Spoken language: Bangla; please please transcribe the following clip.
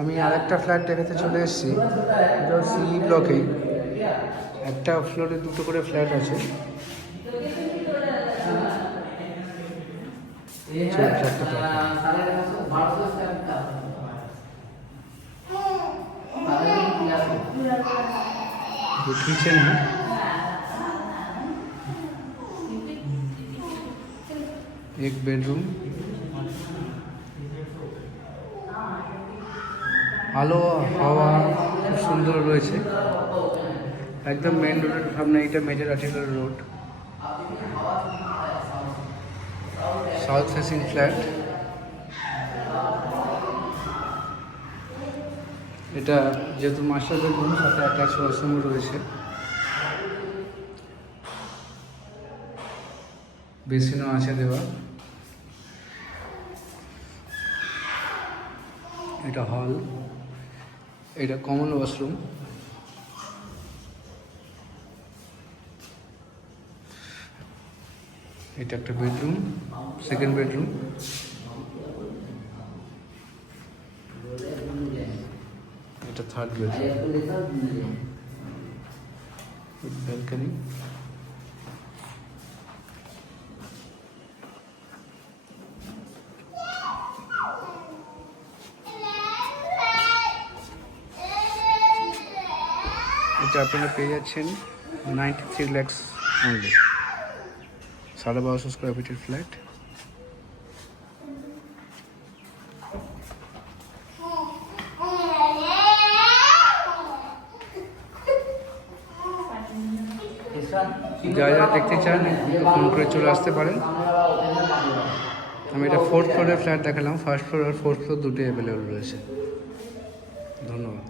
আমি আরেকটা ফ্ল্যাট দেখাতে চলে এসেছি, এটা সি ব্লকেই। একটা ফ্লোরে দুটো করে ফ্ল্যাট আছে। ফ্ল্যাটটা किचन है, एक बेडरूम, আলো হাওয়া খুব সুন্দর রয়েছে। একদম মেন রোডের সামনে, এটা major artillery road, south facing flat. এটা যেহেতু মাস্টার বেডরুম, সাথে অ্যাটাচ ওয়াশরুম রয়েছে, বেসিনও আছে দেওয়া। এটা হল, এটা কমন ওয়াশরুম। এটা একটা বেডরুম, সেকেন্ড বেডরুম। এটা থার্ড বেডরুম, ব্যালকনি। এটা আপনারা পেয়ে যাচ্ছেন 93 lakhs অনলি, 1250 স্কোয়ার ফিটের ফ্ল্যাট। যারা দেখতে চান ফোন করে চলে আসতে পারেন। আমি এটা 4th ফ্লোরের ফ্ল্যাট দেখালাম, ফার্স্ট ফ্লোর আর 4th ফ্লোর দুটোই অ্যাভেলেবল রয়েছে। ধন্যবাদ।